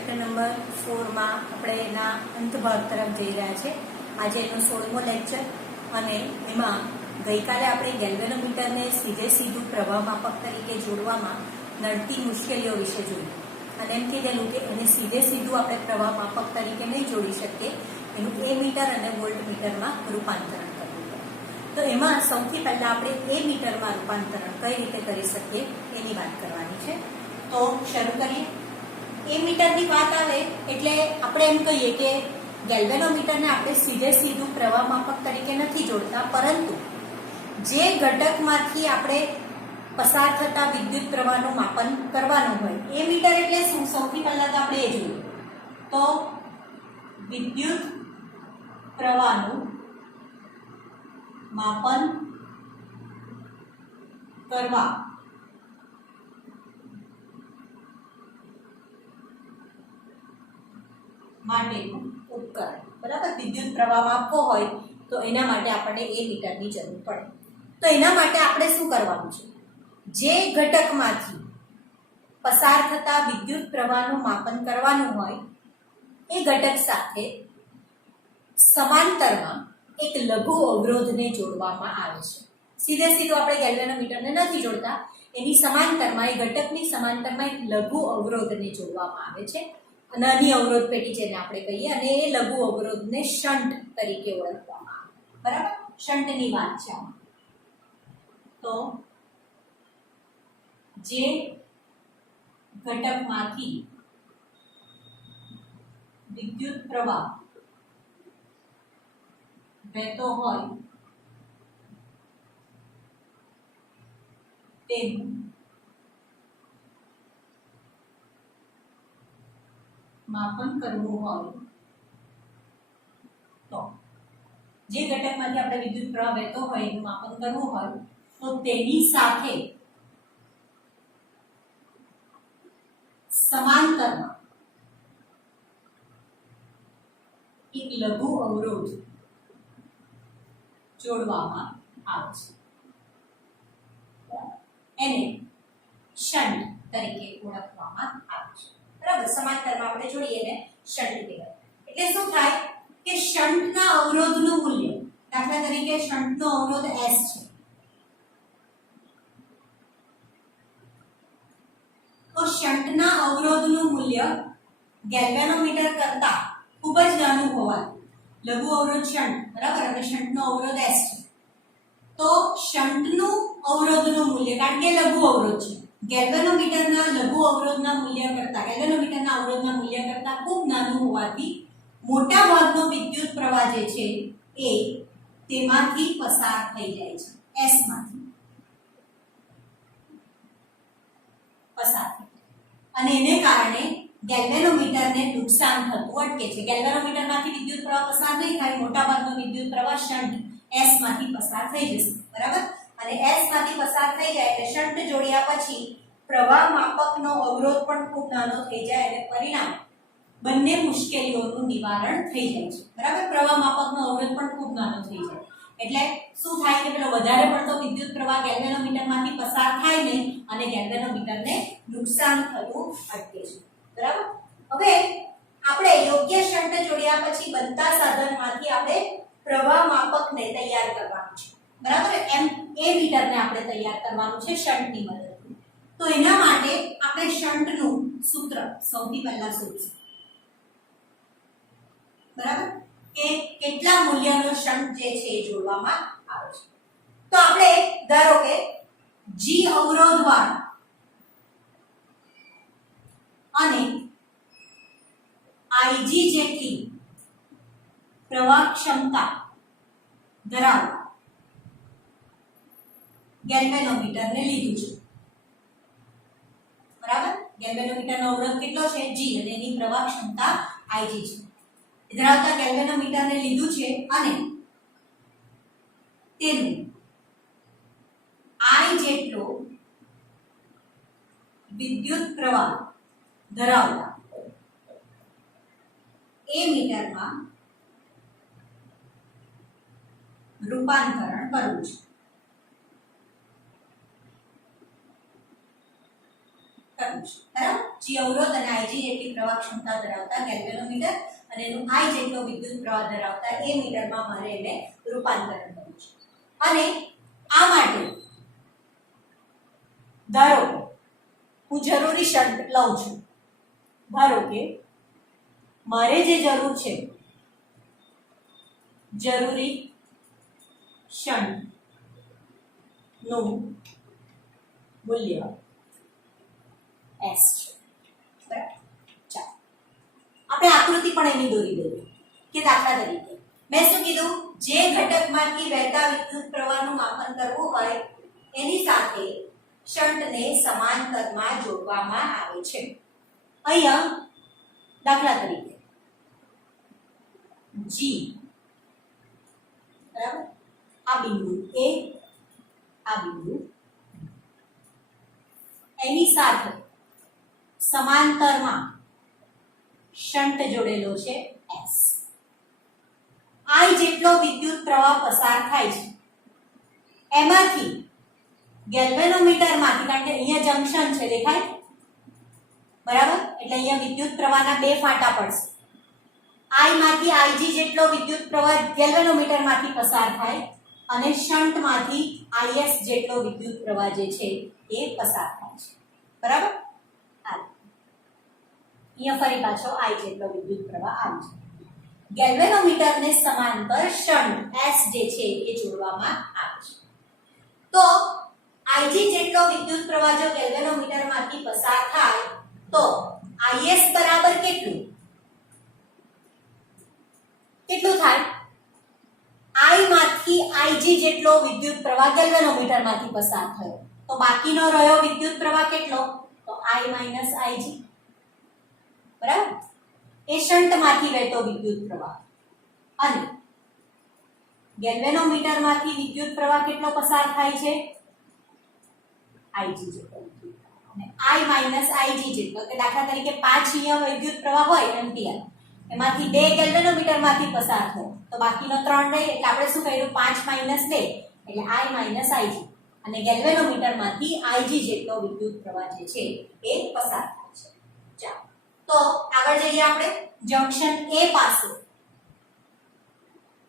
Chapter number 4 માં આપણે એના અંત ભાગ તરફ જઈ રહ્યા છે। આજે એનો 16મો લેક્ચર અને એમાં ગઈકાલે આપણે ગેલ્વેનોમીટરને સીધું પ્રવાહ માપક તરીકે જોડવામાં નડતી મુશ્કેલીઓ વિશે જોયું અને એમ કીધેલું કે એને સીધું આપણે પ્રવાહ માપક તરીકે નહીં જોડી શકીએ, એનું એ મીટર અને વોલ્ટ મીટરમાં રૂપાંતરણ કરવું પડે। તો એમાં સૌથી પહેલા આપણે એ મીટરમાં રૂપાંતરણ કઈ રીતે કરી શકીએ એની વાત કરવાની છે। તો શરૂ કરીએ। એ મીટરની વાત આવે એટલે આપણે એમ કહીએ કે ગેલ્વેનોમીટરને આપણે સીધું પ્રવાહ માપક તરીકે નથી જોડતા, પરંતુ જે ઘટકમાંથી આપણે પસાર થતા વિદ્યુત પ્રવાહનું માપન કરવાનું હોય એ મીટર એટલે શું, સૌથી પહેલા તો આપણે એ જોઈએ તો વિદ્યુત પ્રવાહનું માપન કરવા માટેનું ઉપકરણ, બરાબર। વિદ્યુત પ્રવાહ માપવો હોય તો એના માટે આપણને એ મીટરની જરૂર પડે। તો એના માટે આપણે શું કરવાનું છે, જે ઘટકમાંથી પસાર થતા વિદ્યુત પ્રવાહનું માપન કરવાનું હોય એ ઘટક સાથે સમાંતરમાં એક લઘુ અવરોધને જોડવામાં આવે છે। સીધું આપણે ગેલ્વેનોમીટરને નથી જોડતા, એની સમાંતરમાં, એ ઘટકની સમાંતરમાં એક લઘુ અવરોધને જોડવામાં આવે છે, નાની અવરોધ પેટી જેને આપણે કહીએ, અને એ લઘુ અવરોધને શન્ટ તરીકે ઓળખવામાં આવે, બરાબર। શન્ટની વાત છે આમાં। તો જે ઘટકમાંથી વિદ્યુત પ્રવાહ વહેતો હોય તેનું માપન કરવું હોય તો જે ઘટકમાંથી આપણે વિદ્યુત પ્રવાહ વહેતો હોય એનું માપન કરવું હોય તો તેની સાથે સમાંતરમાં એક લઘુ અવરોધ જોડવામાં આવે છે, એને શન્ટ તરીકે ઓળખવામાં આવે છે, બરાબર। સમાંતરમાં આપણે જોડીએ ને શન્ટ કહેવાય। એટલે શું થાય કે શન્ટના અવરોધનું મૂલ્ય, દાખલા તરીકે શન્ટનો અવરોધ S છે, તો શન્ટના અવરોધનું મૂલ્ય ગેલ્વેનોમીટર કરતા ખૂબ જ નાનું હોવાથી, લઘુ અવરોધ શન્ટ, બરાબર, અને શન્ટનો અવરોધ S છે, તો શન્ટનું અવરોધનું મૂલ્ય, કારણ કે લઘુ અવરોધ છે, ગેલ્વેનોમીટરના લઘુ અવરોધના મૂલ્ય કરતા ખૂબ નાનું હોવાથી મોટા ભાગનો વિદ્યુત પ્રવાહ જે છે એ તેમાંથી પસાર થઈ જાય છે, S માંથી પસાર થાય, અને એને કારણે ગેલ્વેનોમીટરને નુકસાન થતું અટકે છે। ગેલ્વેનોમીટરમાંથી વિદ્યુત પ્રવાહ પસાર નહીં થાય, મોટા ભાગનો વિદ્યુત પ્રવાહ શન્ટ S માંથી પસાર થઈ જશે, બરાબર। અને S માંથી પસાર થઈ જાય એટલે શન્ટ જોડ્યા પછી પ્રવાહ માપકનો અવરોધ પણ ખૂબ નાનો થઈ જાય અને પરિણામે બંને મુશ્કેલીઓનું નિવારણ થઈ જાય છે, બરાબર। પ્રવાહ માપકનો અવરોધ પણ ખૂબ નાનો થઈ જાય એટલે શું થાય કે પેલો વધારે પડતો વિદ્યુત પ્રવાહ ગેલ્વેનોમીટરમાંથી પસાર થાય નહીં અને ગેલ્વેનોમીટરને નુકસાન થતું અટકે છે, બરાબર। હવે આપણે યોગ્ય શન્ટ જોડ્યા પછી બનતા સાધનમાંથી આપણે પ્રવાહ માપકને તૈયાર કરવાનું છે, બરાબર। એમ એ મીટરને આપણે તૈયાર કરવાનું છે શન્ટની મદદથી। તો એના માટે આપણે શન્ટનું સૂત્ર સૌથી પહેલા શોધીશું, બરાબર, કે કેટલા મૂલ્યનો શન્ટ જે છે એ જોડવામાં આવે છે। તો આપણે ધારો કે G અવરોધવાળા અને Ig જેટલી પ્રવાહ ક્ષમતા ધરાવતા ગેલ્વેનોમીટરને લીધું છે, બરાબર। ગેલ્વેનોમીટરનો અવરોધ કેટલો છે, G, અને એની પ્રવાહ ક્ષમતા Ig છે, ધરાવતા ગેલ્વેનોમીટરને લીધું છે અને તેનું I જેટલો વિદ્યુત પ્રવાહ ધરાવતા એ મીટરમાં રૂપાંતરણ કરવું છે, કરવું છે, બરાબર। G G અવરોધ અને Ig જેટલી પ્રવાહ ક્ષમતા ધરાવતા ગેલ્વેનોમીટર અને એનું I જેટલો વિદ્યુત પ્રવાહ ધરાવતા એ મીટરમાં મારે એને રૂપાંતરણ કરવું છે. અને આ માટે ધારો હું જરૂરી શન્ટ લઉં છું. ધારો કે મારે જે જરૂર છે જરૂરી શન્ટ નું મૂલ્ય S છે. બરાબર. ચાલો આપણે આકૃતિ પણ એની દોરી દઈએ કે દાખલા તરીકે મેં શું કીધું, જે ઘટકમાંથી વહેતા વિદ્યુત પ્રવાહનું માપન કરવું હોય એની સાથે શન્ટને સમાંતરમાં જોડવામાં આવે છે. અહીંયા દાખલા તરીકે G બરાબર, આ બિંદુ A, આ બિંદુ એની સાથે સમાંતરમાં શન્ટ જોડેલો છે S. I જેટલો વિદ્યુત પ્રવાહ પસાર થાય છે એમાંથી ગેલ્વેનોમીટરમાંથી, કારણ કે અહીંયા જંક્શન છે દેખાય બરાબર, એટલે અહીંયા વિદ્યુત પ્રવાહના બે ફાટા પડશે. I માંથી Ig જેટલો વિદ્યુત પ્રવાહ ગેલ્વેનોમીટરમાંથી પસાર થાય અને શન્ટમાંથી Is જેટલો વિદ્યુત પ્રવાહ જે છે એ પસાર થાય છે. બરાબર. અહીંયા ફરી પાછો I જેટલો વિદ્યુત પ્રવાહ આવે છે. ગેલ્વેનોમીટરને સમાંતર શન્ટ S જે છે એ જોડવામાં આવે છે. તો Ig જેટલો વિદ્યુત પ્રવાહ જો ગેલ્વેનોમીટરમાંથી પસાર થાય તો Is બરાબર કેટલું થાય? I માંથી Ig જેટલો વિદ્યુત પ્રવાહ ગેલ્વેનોમીટરમાંથી પસાર થયો તો બાકીનો રહ્યો વિદ્યુત પ્રવાહ કેટલો? તો I - Ig. બરાબર. એ શન્ટમાંથી વહેતો વિદ્યુત પ્રવાહ અને ગેલ્વેનોમીટરમાંથી વિદ્યુત પ્રવાહ કેટલો પસાર થાય છે? Ig જેટલો. અને I - Ig જેટલો, કે દાખલા તરીકે 5 અહીંયા વિદ્યુત પ્રવાહ હોય એમ્પિયર, એમાંથી 2 ગેલ્વેનોમીટરમાંથી પસાર થયો તો બાકીનો 3 રહે, એટલે આપણે શું કર્યું 5 - 2 એટલે I - Ig, અને ગેલ્વેનોમીટરમાંથી Ig જેટલો વિદ્યુત પ્રવાહ જે છે એ પસાર થાય છે. ચાલો તો આગળ જઈએ આપણે જંક્શન A પાસે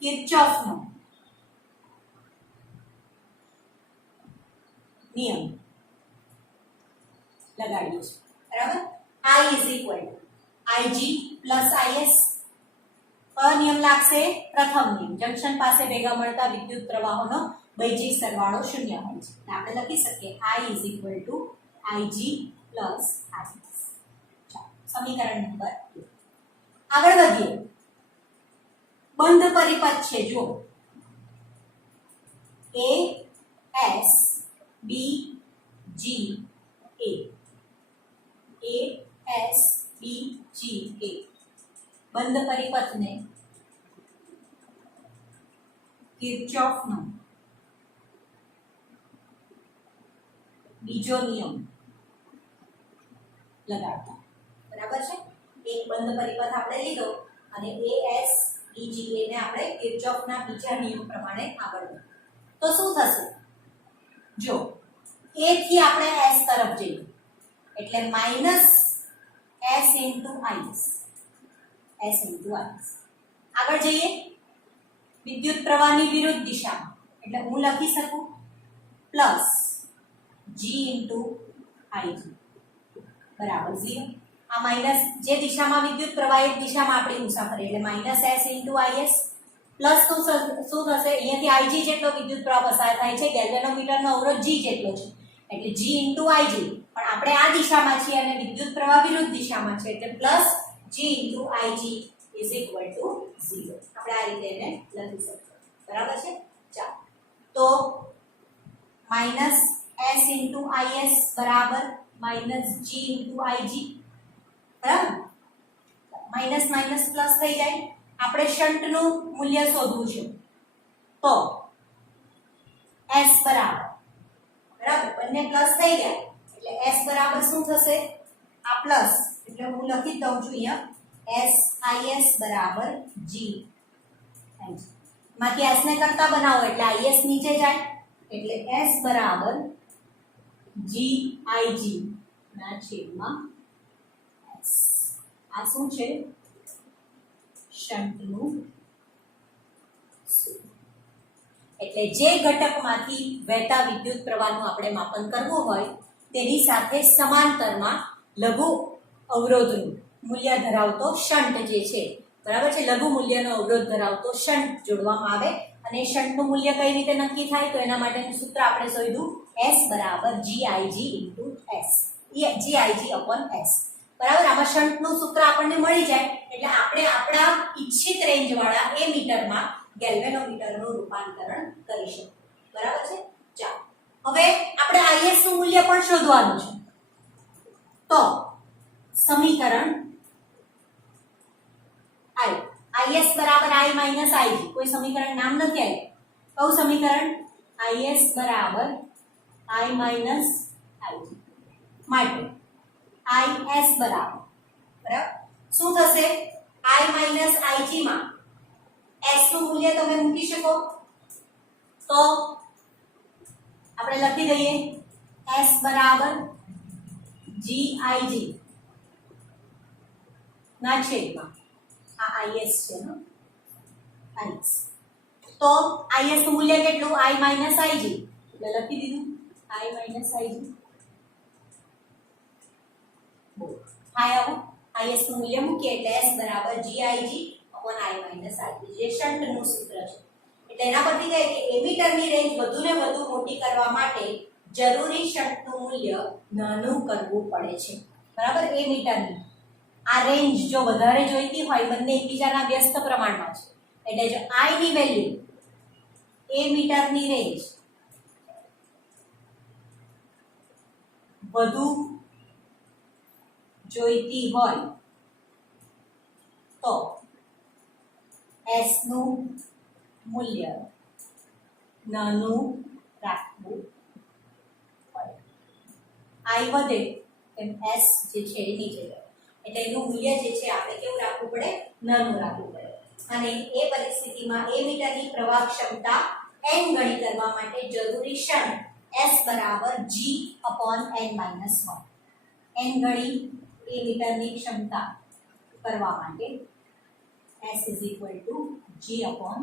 કિર્ચોફનો નિયમ લગાડીએ છીએ. બરાબર. I = Ig + Is. કયો નિયમ લાગશે? પ્રથમ નિયમ. જંક્શન પાસે ભેગા મળતા વિદ્યુત પ્રવાહોનો બૈજિક સરવાળો શૂન્ય હોય છે. આપણે લખી શકીએ I = Ig + Is. સમીકરણ નંબર 2. આગળ વધીએ. બંધ પરિપથ છે જો A S B G A S B G A બંધ પરિપથને કિર્ચોફનો બીજો નિયમ લગાડતા. બરાબર છે. એક બંધ પરિપથ આપણે લીધો અને AS BGA ને આપણે કિર્ચોફના બીજા નિયમ પ્રમાણે આગળ વધીએ તો શું થશે? જો A થી આપણે S તરફ જઈએ એટલે -S * Is. આગળ જઈએ વિદ્યુત પ્રવાહની વિરુદ્ધ દિશામાં એટલે હું લખી શકું +G * Ig બરાબર 0. આ માઈનસ જે દિશામાં વિદ્યુત પ્રવાહ એક દિશામાં આપણી મુસાફરી એટલે -S * Is પ્લસ તો શું થશે? અહીંયાથી Ig જેટલો વિદ્યુત પ્રવાહ પસાર થાય છે, ગેલ્વેનોમીટરનો અવરોધ G જેટલો છે એટલે G * Ig, પણ આપણે આ દિશામાં છીએ અને વિદ્યુત પ્રવાહ વિરુદ્ધ દિશામાં છે એટલે +G * Ig = 0. આપણે આ રીતે એને લખી શકીએ. બરાબર છે. ચાલો તો -S * Is બરાબર -G * Ig. બરાબર. માઈનસ માઈનસ પ્લસ થઈ જાય. આપણે શન્ટનું મૂલ્ય શોધવું છે તો S બરાબર બંને પ્લસ થઈ ગયા એટલે S બરાબર શું થશે? આ પ્લસ એટલે હું લખી દઉં છું અહીંયા Is બરાબર G. માંથી S ને કરતા બનાવો એટલે Is નીચે જાય એટલે S બરાબર G Ig ના છેદમાં આ શું છે? શન્ટનું સૂત્ર. એટલે જે ઘટકમાંથી વહેતા વિદ્યુત પ્રવાહનું આપણે માપન કરવું હોય તેની સાથે સમાંતરમાં લઘુ અવરોધનું મૂલ્ય ધરાવતો શન્ટ જે છે, બરાબર છે, લઘુ મૂલ્યનો અવરોધ ધરાવતો શન્ટ જોડવામાં આવે અને શન્ટનું મૂલ્ય કઈ રીતે નક્કી થાય? તો એના માટેનું સૂત્ર આપણે શોધ્યું S બરાબર GIG/S, GIG/S. બરાબર. આમાં શન્ટનું સૂત્ર આપણને મળી જાય એટલે આપણે આપણા ઈચ્છિત રેન્જ વાળા એ મીટરમાં ગેલ્વેનોમીટરનું રૂપાંતરણ કરી શકીએ. બરાબર છે. ચાલો હવે આપણે IS નું મૂલ્ય પણ શોધવાનું છે. તો સમીકરણ IS બરાબર I માઇનસ IG. કોઈ સમીકરણ નામ નથી આવ્યું. કયું સમીકરણ? IS બરાબર I માઇનસ IG માટે IS બરાબર શું થશે? I માઇનસ IG માં S નું મૂલ્ય તમે મૂકી શકો તો આપણે લખી દઈએ S બરાબર GIG ના છેદમાં આ IS છે ને, IS. તો IS નું મૂલ્ય કેટલું? I minus IG. એટલે લખી દીધું I માઇનસ IG. થાય આવું IS નું મૂલ્ય મૂકીએ એટલે S બરાબર GIG upon I minus IG જે શન્ટનું સૂત્ર છે. એટલે એના પરથી કહે કે એમીટરની રેન્જ વધુને વધુ મોટી કરવા માટે જરૂરી શન્ટનું મૂલ્ય નાનું કરવું પડે છે. બરાબર. એમીટરની આ રેન્જ જો વધારે જોઈતી હોય બંને એકબીજાના વ્યસ્ત પ્રમાણમાં છે એટલે જો I ની વેલ્યુ એમીટરની રેન્જ વધુ જોઈતી હોય તો S નું મૂલ્ય નાનું રાખવું પડે. I વધે તેમ S જે છે એ નીચે જાય એટલે એનું મૂલ્ય જે છે આપણે કેવું રાખવું પડે? નાનું રાખવું પડે. અને એ પરિસ્થિતિમાં એ મીટરની પ્રવાહ ક્ષમતા n ગણી કરવા માટે જરૂરી શન્ટ S બરાબર G/n-1. n ગણી એ મીટરની ક્ષમતા કરવા માટે S G/n-1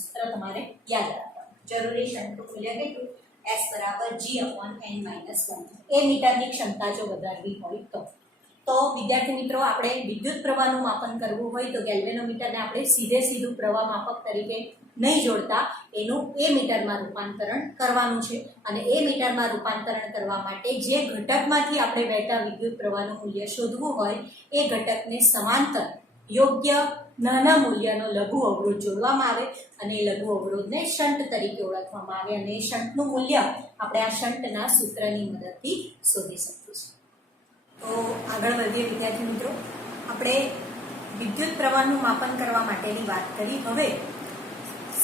સૂત્ર તમારે યાદ રાખવાનું. જરૂરી શન્ટનું મૂલ્ય કેટલું? S બરાબર G/n-1. એ મીટરની ક્ષમતા જો વધારવી હોય તો વિદ્યાર્થી મિત્રો આપણે વિદ્યુત પ્રવાહનું માપન કરવું હોય તો ગેલ્વેનોમીટરને આપણે સીધું પ્રવાહ માપક તરીકે નહીં જોડતા એનું એ મીટરમાં રૂપાંતરણ કરવાનું છે. અને એ મીટરમાં રૂપાંતરણ કરવા માટે જે ઘટકમાંથી આપણે વહેતા વિદ્યુત પ્રવાહનું મૂલ્ય શોધવું હોય એ ઘટકને સમાંતર યોગ્ય નાના મૂલ્યનો લઘુ અવરોધ જોડવામાં આવે અને એ લઘુ અવરોધને શન્ટ તરીકે ઓળખવામાં આવે અને એ શન્ટનું મૂલ્ય આપણે આ શન્ટના સૂત્રની મદદથી શોધી શકીએ છીએ. તો આગળ વધીએ વિદ્યાર્થી મિત્રો. આપણે વિદ્યુત પ્રવાહનું માપન કરવા માટેની વાત કરી. હવે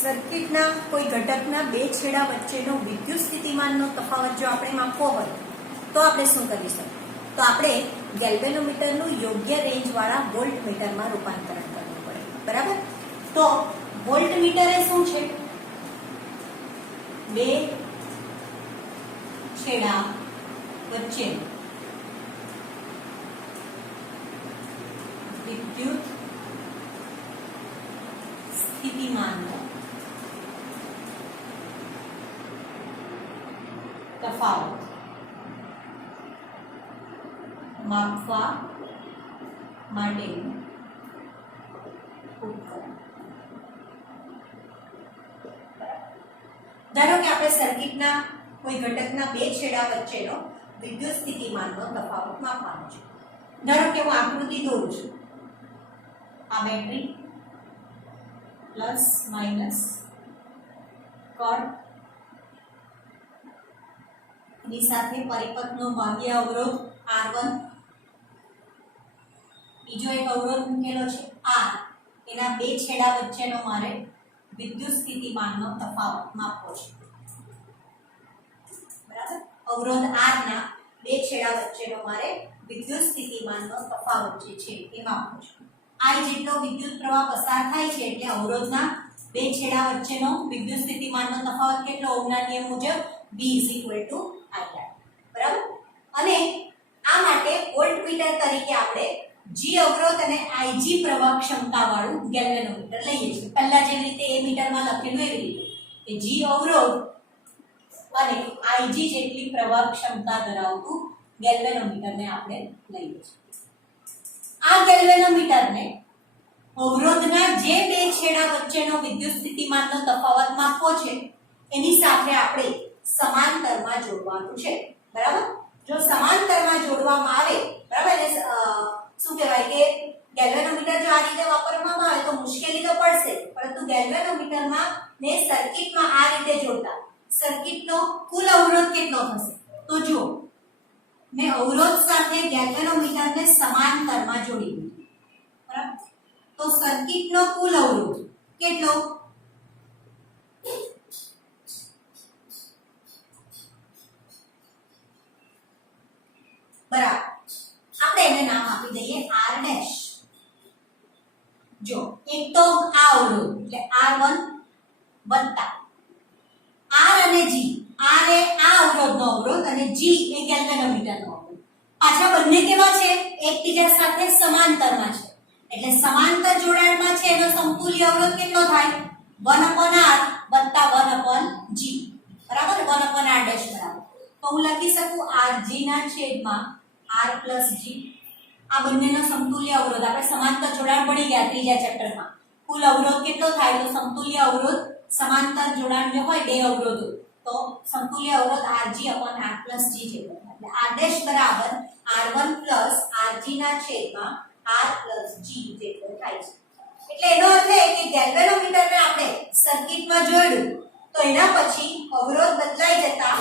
સર્કિટના કોઈ ઘટકના બે છેડા વચ્ચેનો વિદ્યુત સ્થિતિમાનનો તફાવત જો આપણે માપવો હોય તો આપણે શું કરીશું? તો આપણે ગેલ્વેનોમીટરનું યોગ્ય રેન્જવાળા વોલ્ટમીટરમાં રૂપાંતરણ કરવું પડે. બરાબર. તો વોલ્ટમીટર એ શું છે? બે છેડા વચ્ચે વિદ્યુત સ્થિતિમાનનો તફાવત માપવા માટેનું ઉપકરણ. ધારો કે આપણે સર્કિટના કોઈ ઘટકના બે છેડા વચ્ચેનો વિદ્યુત સ્થિતિમાનનો તફાવત માપવાનો છે. ધારો કે હું આકૃતિ દોરું છું. આ બેટરી પ્લસ માઇનસ કળ એની સાથે પરિપથનો બાહ્ય અવરોધ R1, બીજો એક અવરોધ મૂકેલો છે R. એના બે છેડા વચ્ચેનો મારે વિદ્યુત સ્થિતિમાનનો તફાવત માપવો છે. બરાબર. અવરોધ R ના બે છેડા વચ્ચેનો મારે વિદ્યુત સ્થિતિમાનનો તફાવત જે છે એ માપવો છે. I જેટલો વિદ્યુત પ્રવાહ પસાર થાય છે એટલે અવરોધના બે છેડા વચ્ચેનો વિદ્યુત સ્થિતિમાનનો તફાવત કેટલો? ઓહ્મના નિયમ મુજબ V = I. બરાબર. અને આ માટે વોલ્ટમીટર તરીકે આપણે G અવરોધ અને Ig પ્રવાહ ક્ષમતા વાળું ગેલ્વેનોમીટર લઈએ છીએ. પહેલા જેવી રીતે એ મીટરમાં લખેલું એવી રીતે કે G અવરોધ અને Ig જેટલી પ્રવાહ ક્ષમતા ધરાવતું ગેલ્વેનોમીટરને આપણે લઈએ છીએ. આ ગેલ્વેનોમીટરને અવરોધના જે બે છેડા વચ્ચેનો વિદ્યુત સ્થિતિમાનનો તફાવત માપવો છે એની સાથે આપણે સમાંતરમાં જોડવાનું છે. બરાબર? જો સમાંતરમાં જોડવામાં આવે, બરાબર, એટલે શું કહેવાય કે ગેલ્વેનોમીટર જો આ રીતે વાપરવામાં આવે તો મુશ્કેલી તો પડશે, પરંતુ ગેલ્વેનોમીટરમાં ને સર્કિટમાં આ રીતે જોડતા સર્કિટનો કુલ અવરોધ કેટલો થશે? તો જો મેં અવરોધ સાથે ગેલ્વેનોમીટરને સમાંતરમાં જોડી દીધું, બરાબર, તો સર્કિટનો કુલ અવરોધ કેટલો? બરાબર, આપણે એને નામ આપી દઈએ R ડેશ. જો એક તો આ અવરોધ એટલે R1 વત્તા R અને G, R એ આ અવરોધનો અવરોધ અને G એ ગેલ્વેનોમીટરનો અવરોધ. પાછા બંને કેવા છે? એકબીજા સાથે સમાંતરમાં છે. એટલે સમાંતર જોડાણમાં છે એનો સમતુલ્ય અવરોધ કેટલો થાય? 1/R વત્તા 1/G. બરાબર? 1/R ડેશ બરાબર. તો હું લખી શકું Rg ના છેદમાં R plus G. આ બંનેનો સમતુલ્ય અવરોધ આપણે સમાંતર જોડાણ ભણી ગયા ત્રીજા ચેપ્ટરમાં. કુલ અવરોધ કેટલો થાય? તો સમતુલ્ય અવરોધ સમાંતર જોડાણ જો હોય બે અવરોધો તો સમતુલ્ય અવરોધ Rg/R plus G જેટલો થાય. એટલે R ડેશ બરાબર R1 plus Rg ના છેદમાં R plus G જેટલો થાય છે. એટલે એનો અર્થ એ કે ગેલ્વેનોમીટરને આપણે સર્કિટમાં જોડ્યું તો એના પછી અવરોધ બદલાઈ જતા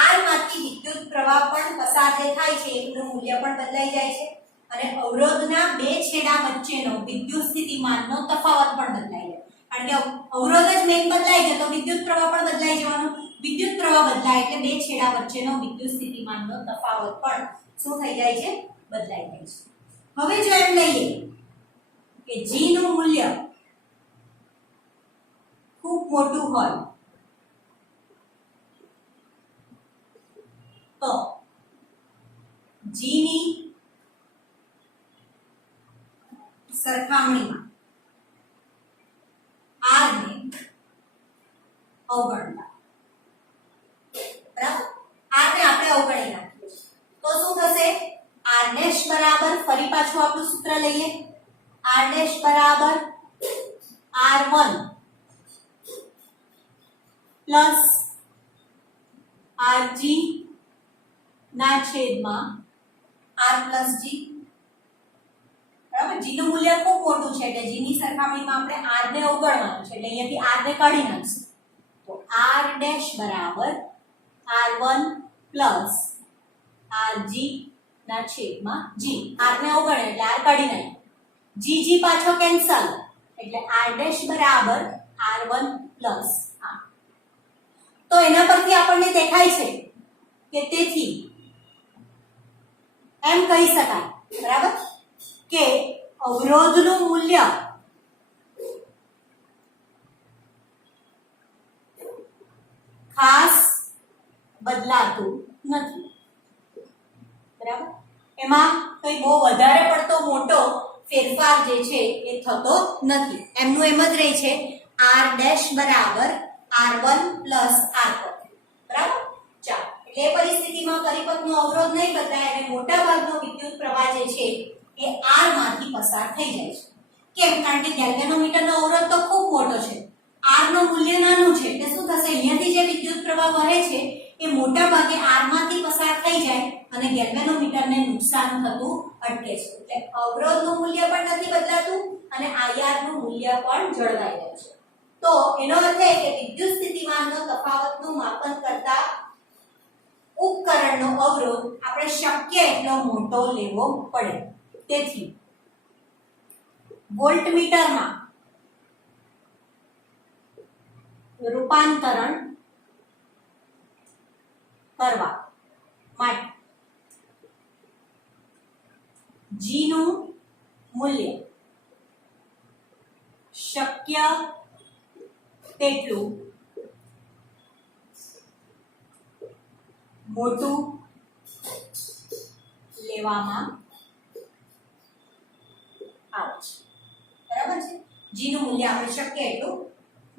R માંથી વિદ્યુત પ્રવાહ પણ પસાર થાય છે, એનું મૂલ્ય પણ બદલાઈ જાય છે અને અવરોધના બે છેડા વચ્ચેનો વિદ્યુત સ્થિતિમાનનો તફાવત પણ બદલાઈ જાય. કારણ કે અવરોધ જ મેઈન બદલાઈ ગયો તો વિદ્યુત પ્રવાહ પણ બદલાઈ જવાનો. વિદ્યુત પ્રવાહ બદલાય એટલે બે છેડા વચ્ચેનો વિદ્યુત સ્થિતિમાનનો તફાવત પણ શું થઈ જાય છે? બદલાઈ જાય છે. હવે જો એમ લઈએ કે G નું મૂલ્ય ખૂબ મોટું હોય તો G ની સરખામણીમાં R ને અવગણતા, બરાબર, R ને આપણે અવગણી નાખીએ તો શું થશે? R ડેશ બરાબર, ફરી પાછું આપણું સૂત્ર લઈએ, R ડેશ બરાબર R1 પ્લસ Rg ના છેદમાં R પ્લસ G. બરાબર? G નું મૂલ્ય ખૂબ મોટું છે એટલે G ની સરખામણીમાં આપણે R ને અવગણવાનું છે એટલે અહીંયાથી R ને કાઢી નાખશું. તો R ડેશ બરાબર R1 પ્લસ Rg ના છેદમાં G. R ને અવગણે એટલે R કાઢી નાખીએ. G પાછો કેન્સલ એટલે R ડેશ બરાબર R1 પ્લસ R. તો એના પરથી આપણને દેખાય છે કે તેથી એમ કહી શકાય, બરાબર, કે અવરોધનું મૂલ્ય ખાસ બદલાતું નથી. બરાબર? એમાં કઈ બહુ વધારે પડતો મોટો ફેરફાર જે છે એ થતો નથી. એમનું એમ જ રહે છે R ડેશ બરાબર R1 પ્લસ R1. બરાબર? ચાલો, એટલે એ પરિસ્થિતિમાં પરિપથનો અવરોધ નહીં બદલાય અને મોટા ભાગનો વિદ્યુત પ્રવાહ જે છે એ R માંથી પસાર થઈ જાય છે. કેમ? કારણ કે ગેલ્વેનોમીટરનો અવરોધ તો ખૂબ મોટો છે, R નું મૂલ્ય નાનું છે એટલે શું થશે? અહીંયાથી જે વિદ્યુત પ્રવાહ વહે છે એ મોટા ભાગે R માંથી પસાર થઈ જાય અને ગેલ્વેનોમીટરને નુકસાન થતું અટકે છે. એટલે અવરોધનું મૂલ્ય પણ નથી બદલાતું અને IR નું મૂલ્ય પણ જળવાઈ રહે છે. તો એનો અર્થ એ કે વિદ્યુત સ્થિતિમાનનો તફાવતનું માપન કરતા ઉપકરણનો અવરોધ આપણે શક્ય એટલો મોટો લેવો પડે. તેથી વોલ્ટમીટરમાં રૂપાંતરણ કરવા માટે G નું મૂલ્ય શક્ય તેટલું મોટું લેવામાં આવે છે, બરાબર છે. g નું મૂલ્ય આપણે શક્ય એટલું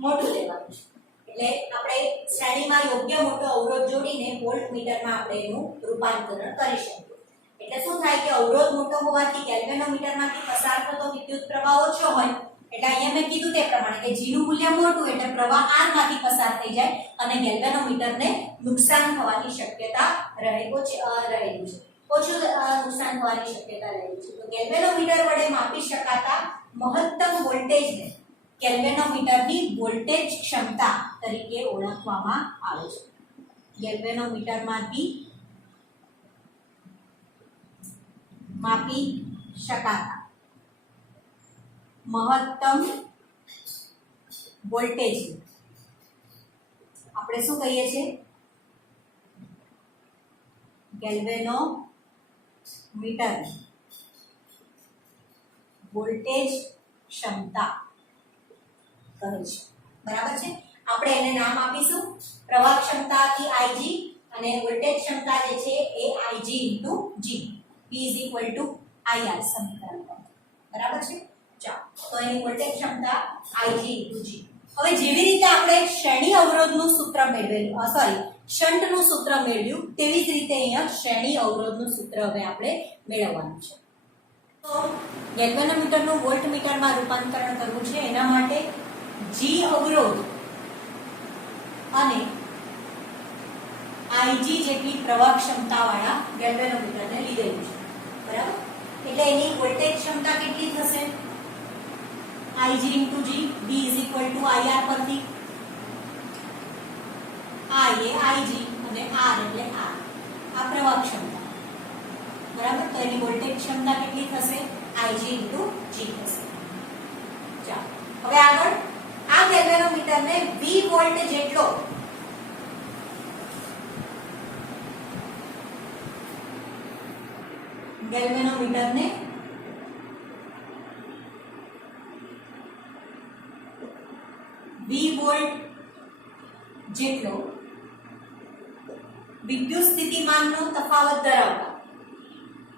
મોટું લેવાનું છે. એટલે આપણે શ્રેણીમાં યોગ્ય મોટો અવરોધ જોડીને વોલ્ટમીટરમાં આપણે એનું રૂપાંતરણ કરી શકીએ. એટલે શું થાય કે અવરોધ મોટો હોવાથી ગેલ્વેનોમીટરમાંથી પસાર થતો વિદ્યુત પ્રવાહ ઓછો હોય, એટલે અહીંયા મેં કીધું તે પ્રમાણે કે g નું મૂલ્ય મોટું એટલે પ્રવાહ r માંથી પસાર થઈ જાય અને ગેલ્વેનોમીટરને નુકસાન થવાની શક્યતા રહેલું છે. ઓછું નુકસાન થવાની શક્યતા રહેલી છે. તો ગેલ્વેનોમીટર વડે માપી શકાતા મહત્તમ વોલ્ટેજને ગેલ્વેનોમીટરની વોલ્ટેજ ક્ષમતા તરીકે ઓળખવામાં આવે છે. ગેલ્વેનોમીટરમાંથી માપી શકાતા મહત્તમ વોલ્ટેજ આપણે શું કહીએ છીએ? ગેલ્વેનોમીટર વોલ્ટેજ ક્ષમતા કહે છે, બરાબર છે. આપણે એને નામ આપીશું પ્રવાહ ક્ષમતા હતી Ig અને વોલ્ટેજ ક્ષમતા જે છે એ Ig * G. P = IR સમીકરણ, બરાબર છે. ચાલો, તો એની વોલ્ટેજ ક્ષમતા Ig * G. હવે જેવી રીતે આપણે શ્રેણી અવરોધનું સૂત્ર મેળવેલું, શંટનું સૂત્ર મેળવ્યું, તેવી જ રીતે અહીંયા શ્રેણી અવરોધનું સૂત્ર હવે આપણે મેળવવાનું છે. તો ગેલ્વેનોમીટરનું વોલ્ટમીટરમાં રૂપાંતરણ કરવું છે, એના માટે G અવરોધ અને Ig જેટલી પ્રવાહ ક્ષમતા વાળા ગેલ્વેનોમીટરને લીધેલું છે, બરાબર. એટલે એની વોલ્ટેજ ક્ષમતા કેટલી થશે? Ig * G. B = IR પરથી I એ Ig અને R એટલે R, આ પ્રવાહ ક્ષમતા, બરાબર. તો એની વોલ્ટેજ ક્ષમતા કેટલી થશે? Ig * G થશે. ચાલો, હવે આગળ આ ગેલ્વેનોમીટરને 20 વોલ્ટ જેટલો ગેલ્વેનોમીટરને 20 વોલ્ટ જેટલો વિદ્યુત સ્થિતિમાનનો તફાવત ધરાવતા,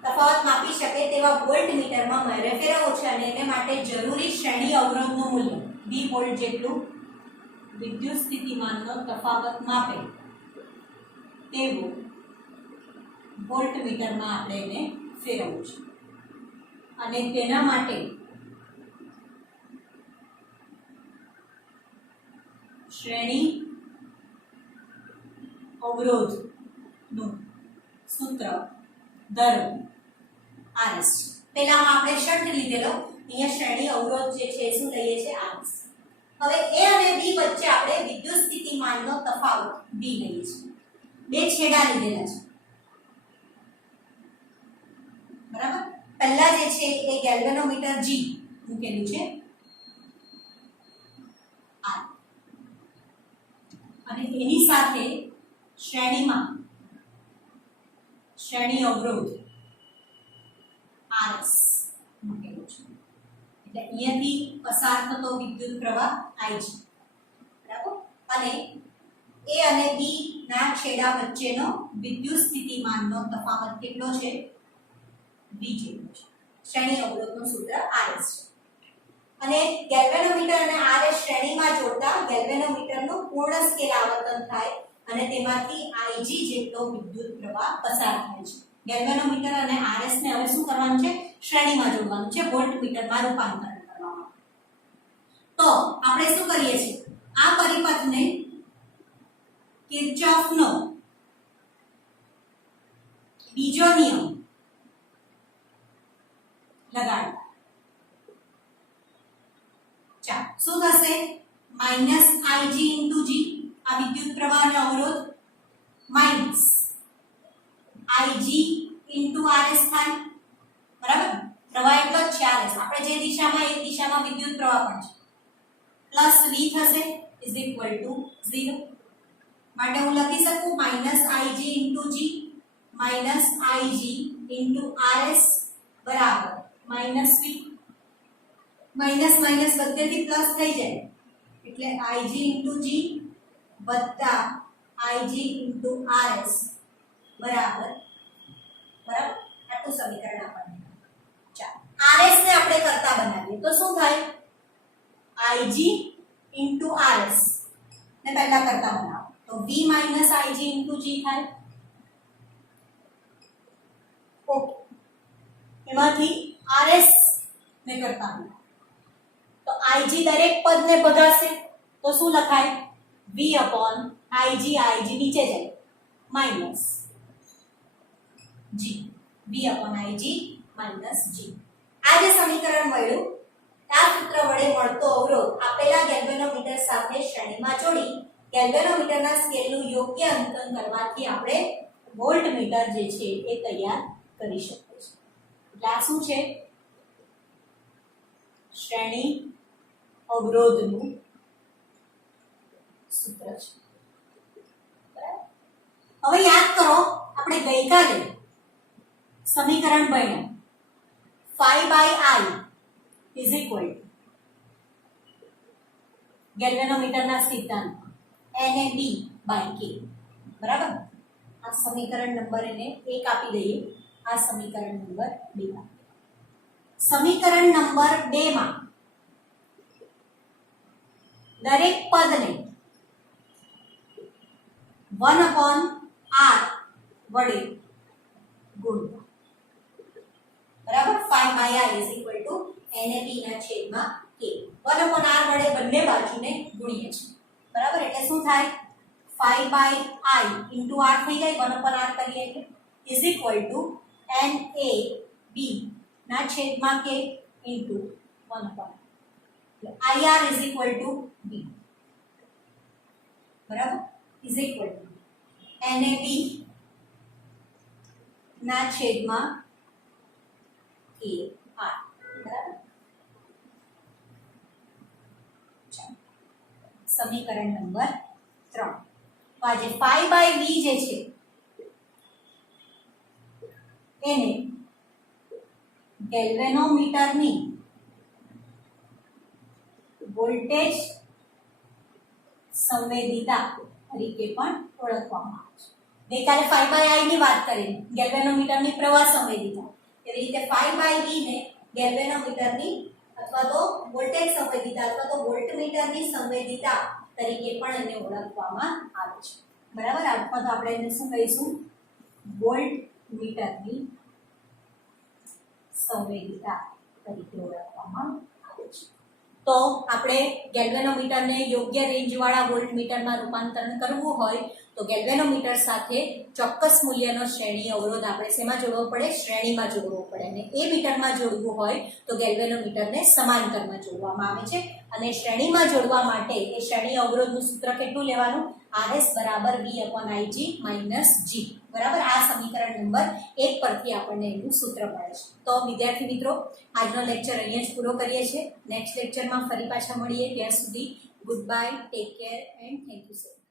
તફાવત માપી શકે તેવા વોલ્ટમીટરમાં મારે ફેરવવો છે અને એને માટે જરૂરી શ્રેણી અવરોધનું મૂલ્ય 20 વોલ્ટ જેટલું વિદ્યુત સ્થિતિમાનનો તફાવત માપે તેવું વોલ્ટમીટરમાં આપણે એને ફેરવવું છે અને તેના માટે શ્રેણી અવરોધનું સૂત્ર દર RS. પહેલામાં આપણે શન્ટ લીધેલો, અહીંયા શ્રેણી અવરોધ જે છે શું લઈએ છે? RS. હવે A અને B વચ્ચે આપણે વિદ્યુત સ્થિતિમાનનો તફાવત B લઈએ છીએ. બે છેડા લીધેલા છે, બરાબર. પહેલા જે છે એ ગેલ્વેનોમીટર G મૂકેલું છે R અને એની સાથે શ્રેણીમાં શ્રેણી અવરોધ RS મૂકેલું છે. એટલે અહીંયાથી પસાર થતો વિદ્યુત પ્રવાહ Ig, બરાબર. અને A અને B ના છેડા વચ્ચેનો વિદ્યુત સ્થિતિમાનનો તફાવત કેટલો છે? V જેટલો છે. શ્રેણી અવરોધનું સૂત્ર RS છે. અને ગેલ્વેનોમીટર અને RS શ્રેણીમાં જોડતા ગેલ્વેનોમીટરનું પૂર્ણ સ્કેલ આવર્તન થાય અને તેમાંથી Ig જેટલો વિદ્યુત પ્રવાહ પસાર થાય છે. ગેલ્વેનોમીટર અને RS ને હવે શું કરવાનું છે? શ્રેણીમાં જોડવાનું છે, વોલ્ટમીટરમાં રૂપાંતરણ કરવાનું. તો આપણે શું કરીએ છીએ? આ પરિપથને કિર્ચોફનો બીજો નિયમ લગાડતા. ચાલો, શું થશે? -Ig * G, આ વિદ્યુત પ્રવાહનો અવરોધ માઈનસ Ig * RS થાય, બરાબર. પ્રવાહ એટલો જ છે RS, આપણે જે દિશામાં એ દિશામાં વિદ્યુત પ્રવાહ પણ છે. પ્લસ V થશે = 0. માટે હું લખી શકું -Ig * G -Ig * RS બરાબર -V. માઈનસ માઈનસ બધેથી પ્લસ થઈ જાય એટલે Ig * G વત્તા Ig * RS બરાબર આટલું સમીકરણ આપણને ચાલો RS ને આપણે કરતા બનાવીએ તો શું થાય Ig into RS ને પહેલા કરતા બનાવો તો V minus Ig into G થાય ઓકે એમાંથી RS ને કરતા બનાવો તો Ig દરેક પદ ને ભગાશે તો શું લખાય V upon Ig નીચે જાય minus G V upon Ig minus G આ જે સમીકરણ મળ્યું આ સૂત્ર વડે મળતો અવરોધ આપેલા ગેલ્વેનોમીટર સાથે શ્રેણીમાં જોડી ગેલ્વેનોમીટરના સ્કેલનું યોગ્ય અંકન કરવાથી આપણે વોલ્ટમીટર જે છે એ તૈયાર કરી શકીએ છીએ એટલે આ શું છે શ્રેણી અવરોધનું સૂત્ર છે હવે યાદ કરો આપણે ગઈકાલે સમીકરણ ભણ્યા phi by I is equal to ગેલ્વેનોમીટરના સિદ્ધાંત N A B by K બરાબર આ સમીકરણ નંબર એને 1 આપી દઈએ આ સમીકરણ નંબર 2 સમીકરણ નંબર 2 માં દરેક પદને 1 upon R વડે ગુણવા બરાબર phi by I is equal to NAB ના છેદમાં K 1 upon R વડે બંને બાજુને ગુણીએ છીએ બરાબર એટલે શું થાય phi by I into R થઈ જાય 1 upon R કરીએ એટલે is equal to NAB ના છેદમાં K into 1 upon R IR is equal to B બરાબર is equal to NAB ના છેદમાં KR બરાબર સમીકરણ નંબર 3 તો આજે phi by V જે છે એને ગેલ્વેનોમીટરની વોલ્ટેજ સંવેદિતા તરીકે પણ ઓળખવામાં આવે છે ગઈકાલે phi by I ની વાત કરી ગેલ્વેનોમીટરની પ્રવાહ સંવેદિતા એવી રીતે phi by V ને ગેલ્વેનોમીટરની અથવા તો વોલ્ટેજ સંવેદિતા અથવા તો વોલ્ટમીટરની સંવેદિતા તરીકે પણ એને ઓળખવામાં આવે છે બરાબર અથવા તો આપણે એને શું કહીશું વોલ્ટમીટરની સંવેદિતા તરીકે ઓળખવામાં આવે છે તો આપણે ગેલ્વેનોમીટરને યોગ્ય રેન્જ વાળા વોલ્ટમીટરમાં રૂપાંતરણ કરવું હોય તો ગેલ્વેનોમીટર સાથે ચોક્કસ મૂલ્યનો શ્રેણી અવરોધ આપણે શેમાં જોડવો પડે શ્રેણીમાં જોડવો પડે અને એ મીટરમાં જોડવું હોય તો ગેલ્વેનોમીટરને સમાંતરમાં જોડવામાં આવે છે અને શ્રેણીમાં જોડવા માટે એ શ્રેણી અવરોધનું સૂત્ર કેટલું લેવાનું RS બરાબર V upon Ig minus G બરાબર આ સમીકરણ નંબર 1 પરથી આપણને એનું સૂત્ર મળે છે તો વિદ્યાર્થી મિત્રો આજનો લેક્ચર અહીંયા જ પૂરો કરીએ છીએ નેક્સ્ટ લેક્ચરમાં ફરી પાછા મળીએ ત્યાં સુધી good bye take care and thank you so much